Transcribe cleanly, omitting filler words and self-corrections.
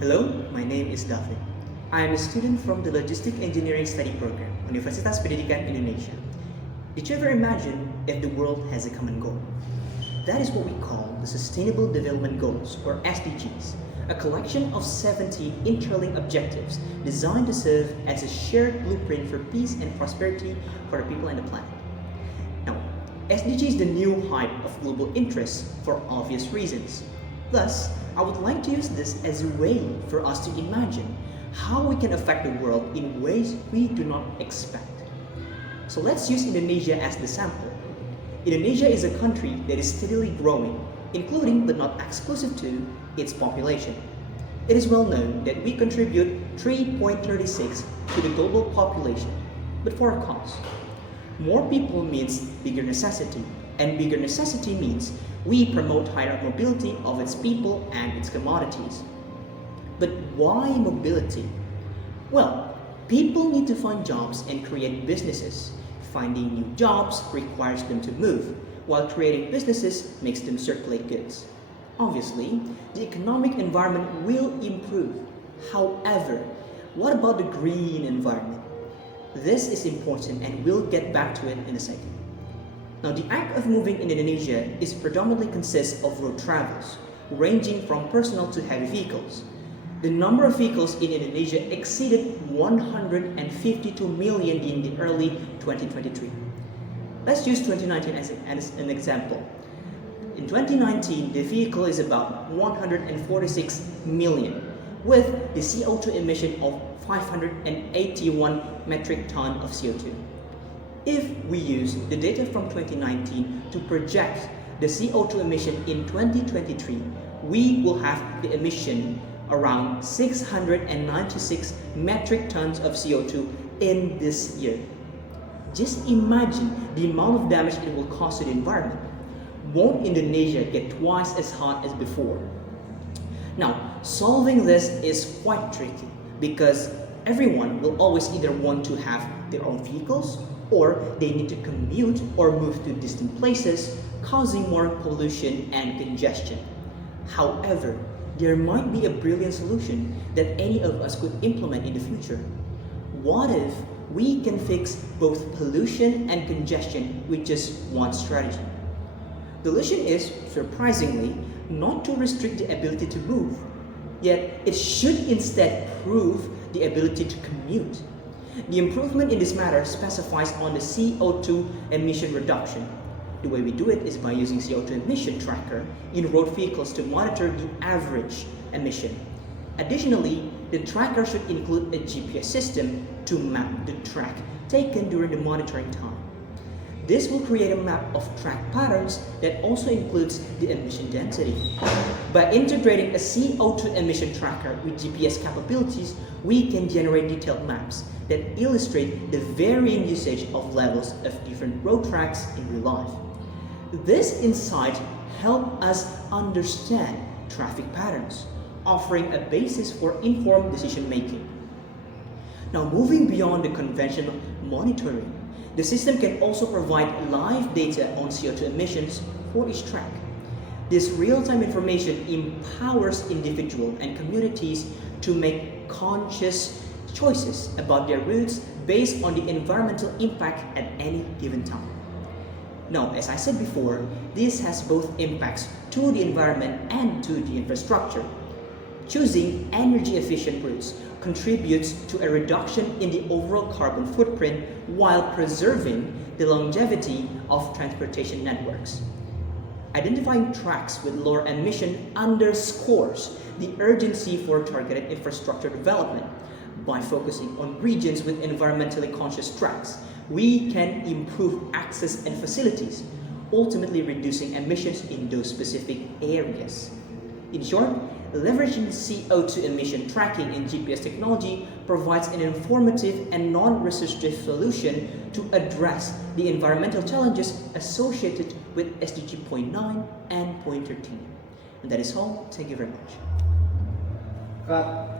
Hello, my name is Davin. I am a student from the Logistic Engineering Study Program, Universitas Pendidikan Indonesia. Did you ever imagine if the world has a common goal? That is what we call the Sustainable Development Goals, or SDGs, a collection of 70 interlinked objectives designed to serve as a shared blueprint for peace and prosperity for the people and the planet. Now, SDG is the new hype of global interest for obvious reasons. Thus, I would like to use this as a way for us to imagine how we can affect the world in ways we do not expect. So let's use Indonesia as the sample. Indonesia is a country that is steadily growing, including but not exclusive to its population. It is well known that we contribute 3.36 to the global population, but for a cost. More people means bigger necessity, and bigger necessity means we promote higher mobility of its people and its commodities. But why mobility? Well, people need to find jobs and create businesses. Finding new jobs requires them to move, while creating businesses makes them circulate goods. Obviously, the economic environment will improve. However, what about the green environment? This is important and we'll get back to it in a second. Now, the act of moving in Indonesia is predominantly consists of road travels, ranging from personal to heavy vehicles. The number of vehicles in Indonesia exceeded 152 million in the early 2023. Let's use 2019 as an example. In 2019, the vehicle is about 146 million, with the CO2 emission of 581 metric ton of CO2. If we use the data from 2019 to project the CO2 emission in 2023, we will have the emission around 696 metric tons of CO2 in this year. Just imagine the amount of damage it will cause to the environment. Won't Indonesia get twice as hot as before? Now, solving this is quite tricky because everyone will always either want to have their own vehicles or they need to commute or move to distant places, causing more pollution and congestion. However, there might be a brilliant solution that any of us could implement in the future. What if we can fix both pollution and congestion with just one strategy? The solution is, surprisingly, not to restrict the ability to move, yet it should instead prove the ability to commute. The improvement in this matter specifies on the CO2 emission reduction. The way we do it is by using CO2 emission tracker in road vehicles to monitor the average emission. Additionally, the tracker should include a GPS system to map the track taken during the monitoring time. This will create a map of track patterns that also includes the emission density. By integrating a CO2 emission tracker with GPS capabilities, we can generate detailed maps that illustrate the varying usage of levels of different road tracks in real life. This insight helps us understand traffic patterns, offering a basis for informed decision making. Now, moving beyond the conventional monitoring, the system can also provide live data on CO2 emissions for each track. This real-time information empowers individuals and communities to make conscious choices about their routes based on the environmental impact at any given time. Now, as I said before, this has both impacts to the environment and to the infrastructure. Choosing energy-efficient routes contributes to a reduction in the overall carbon footprint while preserving the longevity of transportation networks. Identifying tracks with lower emission underscores the urgency for targeted infrastructure development. By focusing on regions with environmentally conscious tracks, we can improve access and facilities, ultimately reducing emissions in those specific areas. In short, leveraging CO2 emission tracking in GPS technology provides an informative and non-restrictive solution to address the environmental challenges associated with SDG point 9 and point 13. And that is all. Thank you very much. Cut.